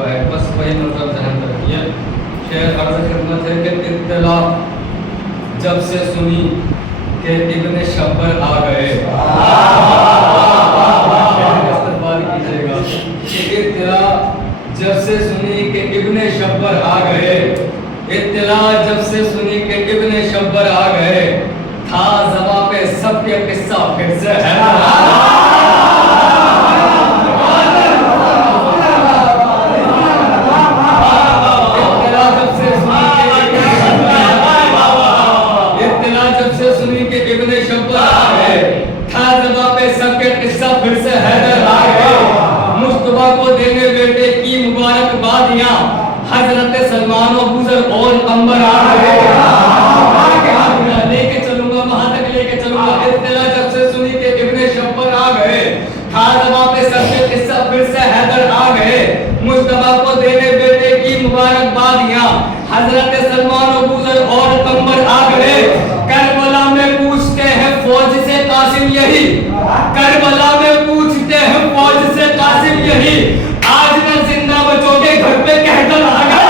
बस वही मतलब जहन रखिए। शेर अर्ज़ खिदमत है कि इत्तला जब से सुनी कि इब्ने शब्बर आ गए, इस्तेमाल कीजिएगा। इत्तला जब से सुनी कि इब्ने शब्बर आ गए, इत्तला जब से सुनी कि इब्ने शब्बर आ गए, था ज़बां पे सबके किस्सा फिर से है। को देने बेटे की मुबारकबादियां हजरत सलमान और गुजर और अंबर आ गए। लेके चलूंगा वहां तक, लेके चलूंगा। इत्तला जब से सुनी कि इब्ने शब्बर आ गए, खाजमा पे सबके किस्सा फिर से हैदर आ गए। मुस्तफा को देने बेटे की मुबारकबादियां हजरत सलमान और गुजर और अंबर आ गए। करबला में पूछते हैं फौज से कासिम यही, करबला में पूछते हैं फौज से कासिम यही, आज न जिंदा बचोगे घर पे कहकर आ गए।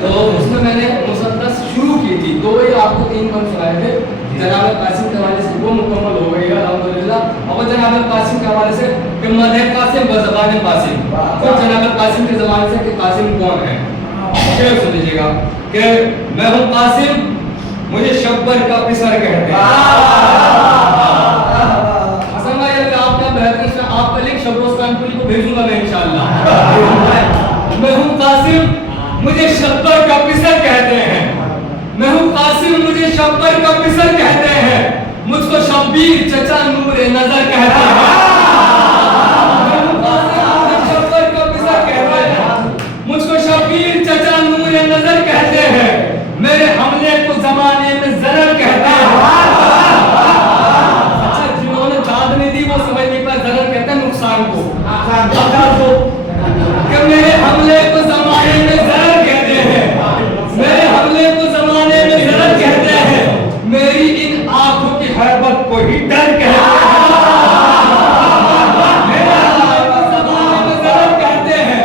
तो उसमें मैंने मुसद्दस शुरू की थी, तो वही आपको 3 बंद सुनाए थे। जनाब कासिम के हवाले से वो मुकम्मल हो गई है अल्हम्दुलिल्लाह। और जनाब कासिम के हवाले से कि मदह कासिम बज़बान कासिम, तो जनाब कासिम के ज़माने से कि कासिम कौन है, शेर सुन लीजिएगा कि मैं हूं कासिम, मुझे शब्बर का पिसर कहते हैं। हसन भाई अगर आप क्या बेहतरीन से आपका लिख शब्रोस्तान पुरी को भेजूंगा मैं इंशाअल्लाह। मैं हूं कासिम, मुझे शब्बर का पिसर कहते हैं। मैं हूं कासिम, मुझे शब्बर का पिसर कहते हैं। मुझको शब्बीर चचा नूरे नजर कहते हैं। मैं हूं कासिम, मुझे शब्बर का पिसर कहते हैं। मुझको शब्बीर चचा नूरे नजर कहते हैं। मेरे हमले को जमाने में जरर कहते हैं। अच्छा, जिन्होंने दाद नहीं दी वो समझ नहीं पाए जरर कहते हैं नुकसान को। कि मेरे हमले को जमाने में जरर कहते हैं। मेरे हमले को जमाने में जरर कहते हैं। मेरी इन आंखों की हैबत को ही डर कहते हैं। मेरे हमले को जमाने में जरर कहते हैं।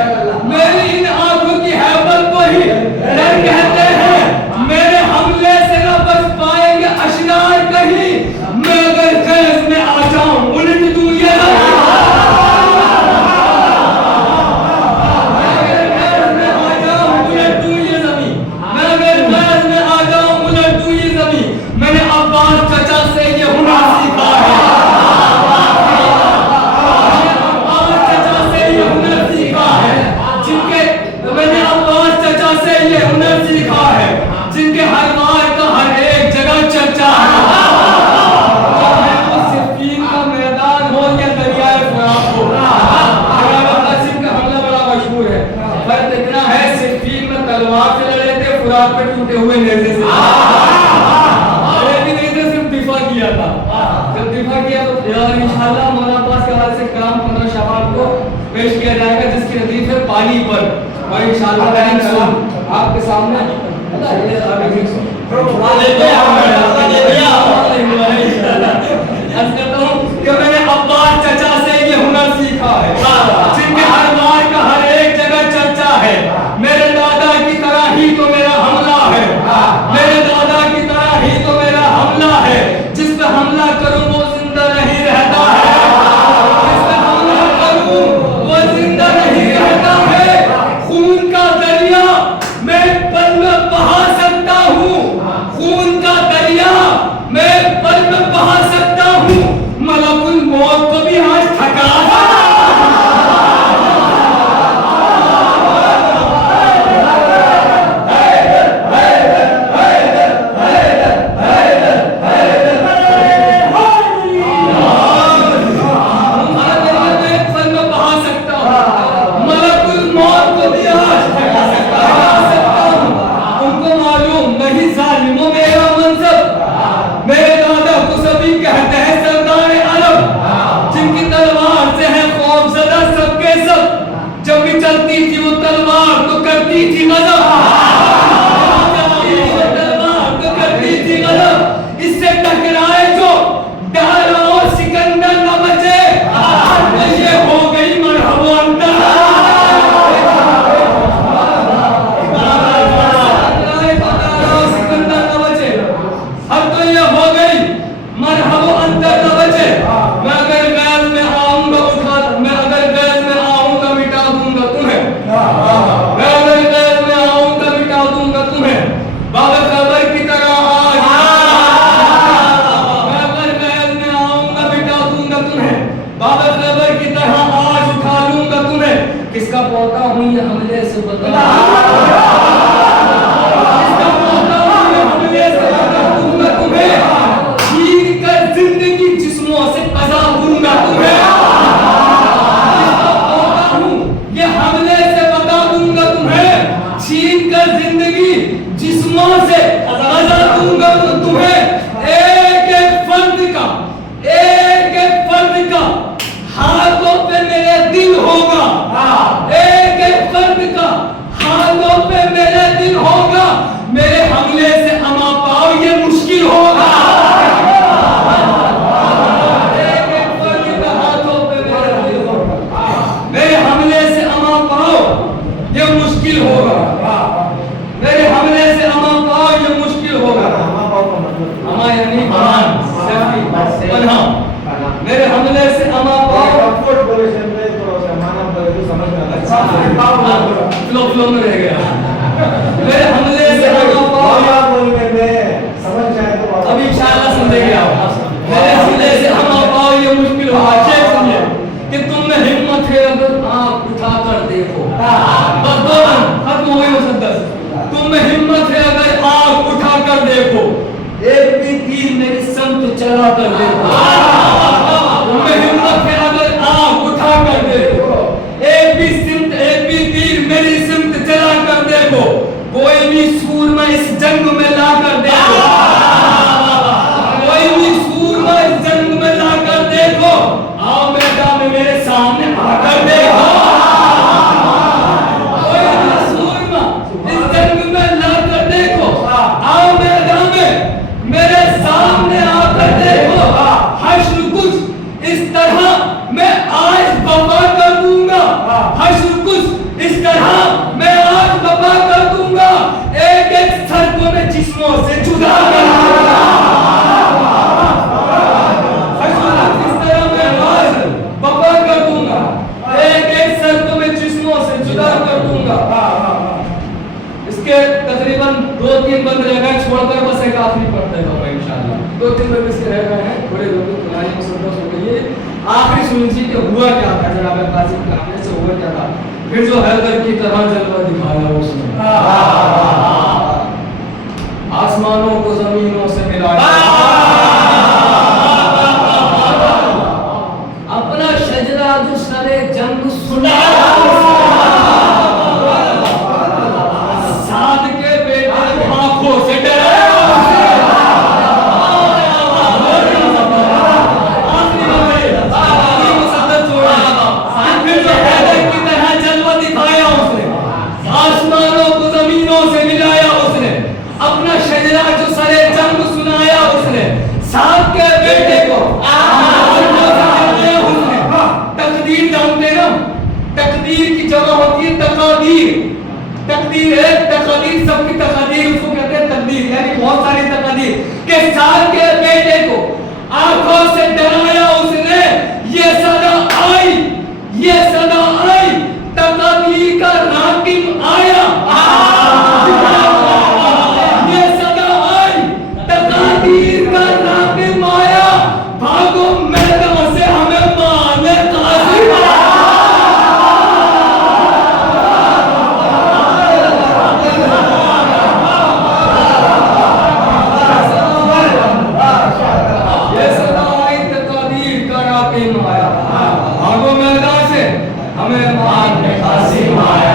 मेरी इन आंखों की हैबत को ही डर कहते हैं। मेरे हमले से न बच पाएंगे अशरार कहीं। मैं अगर गैस में आ जाऊं उलट दूं ये मैंने अब्बास चचा से ये हुनर सीखा है। अब्बास चचा से ये हुनर सीखा है। मैंने अब्बास चचा से ये हुनर सीखा है। जिनके हर वार का हर एक जगह चर्चा है। तो सिफ़ीन का मैदान हो या दरियाए फुरात हो, कासिम का हमला बड़ा मशहूर है। फर्क इतना है सिफ़ीन में तलवार से लड़े थे, फुरात पे टूटे हुए नेज़े से किया था। जब दिफा किया तो इंशाअल्लाह मौलाना अब्बास के हवाले से कलाम 15 शवाल को पेश किया जाएगा जिसकी नज़ीर है पानी पर। और इंशाअल्लाह आपके सामने मैंने अब्बास चचा से ये हुनर सीखा है। जिनके हर वार का हर एक जगह चर्चा है। मेरे दादा की तरह ही तो मेरा हमला है। मेरे दादा की तरह ही तो मेरा हमला है। जिस पे हमला करूं वो जिंदा नहीं रहता है। जिस पे हमला करूं वो जिंदा नहीं रहता है। खून का दरिया मैं पल में बहा सकता हूं। खून का दरिया मैं पल में बहा सकता हूं। मलकुल मौत को भी आज थका किसका पोता हूं ये हमले से बता। किसका पोता हूं ये हमले से बता दूंगा तुम्हें। छीन कर जिंदगी जिस्मों से कज़ा दूंगा तुम्हें। किसका पोता हूं ये हमले से बता दूंगा तुम्हें। छीन कर जिंदगी जिस्मों से कज़ा दूंगा तुम्हें। एक एक फर्द का हाथों पे मेरे दिल होगा। एक एक फर्द का हाथों पे मेरे दिल होगा। मेरे हमले से अमा पाओ ये मुश्किल होगा। एक एक फर्द का हाथों पे मेरे दिल होगा। मेरे हमले से अमा पाओ ये मुश्किल होगा। मेरे हमले से अमा पाओ ये मुश्किल होगा। अमा यानी पनाह, पनाह। मेरे हमले से अमा पाओ फ्लो में रह गया। मेरे हमले से हम आप बोलने में समझ जाए तो अब इंशाअल्लाह समझेंगे आप। मेरे हमले से हम पाओ ये मुश्किल होगा। शेख समझे कि तुम में हिम्मत है अगर आंख उठा कर देखो, बस दो खत्म हो गई मुसद्दस। तुम में हिम्मत है अगर आंख उठा कर देखो, एक भी तीर मेरी संत चला कर देखो। तुम में हिम्मत है अगर आंख उठा कर देखो, एक भी तीर मेरी संत चला कर देखो, कोई भी सूरमा इस जंग में ला कर देखो, कोई भी सूरमा इस जंग में ला कर देखो, आओ मैदान में मेरे सामने आकर देखो। कोई भी सूरमा इस जंग में ला कर देखो, आओ मैदान में मेरे सामने आकर देखो। हश्र कुछ इस तरह मैं आज बर्बा कर दूंगा, हश्र कुछ इस तरह मैं आज बर्बा कर दूंगा, एक एक सर को मैं जिस्मों से जुदा कर दूंगा। इस तरह मैं आज बर्बा कर दूंगा, एक एक सर को मैं जिस्मों से जुदा कर दूंगा। इसके तकरीबन 2-3 बंद रह गए, छोड़कर बस एक आखिरी पढ़ते हैं इंशाअल्लाह। 2-3 बंद इसके रह गए हैं, थोड़े लोग खुलाई मुसद्दस हो गई है। आखिरी सुन लीजिए कि हुआ क्या था जनाब कासिम के हमले से, हुआ क्या था। फिर जो हैदर की तरह जलवा दिखाया उसने, आसमानों को जमीनों से मिलाया, अपना शजरा जो सरे जंग सुनाया, साद के बेटे आंखों से डराया। फिर जो हैदर की तरह जलवा दिखाया उसने, आसमानों को जमीनों से मिलाया उसने, अपना शजरा जो सरे जंग सुनाया उसने, साद के बेटे को उसने। तकदीर जानते ना, तकदीर की जगह होती है तकादीर। तकदीर है, तकदीर सबकी तकदीर उसको कहते हैं तकदीर, यानी बहुत सारी तकदीर के साथ के बेटे को आंखों से डराया उसने। ये सदा आई, ये सदा आई, तकदीर का नाकिम आया। ये सदा आई, तकदीर का नाकिम आया, भागो मैदान से हमें मारने कासिम आया। भागो मैदान से हमें मारने कासिम आया।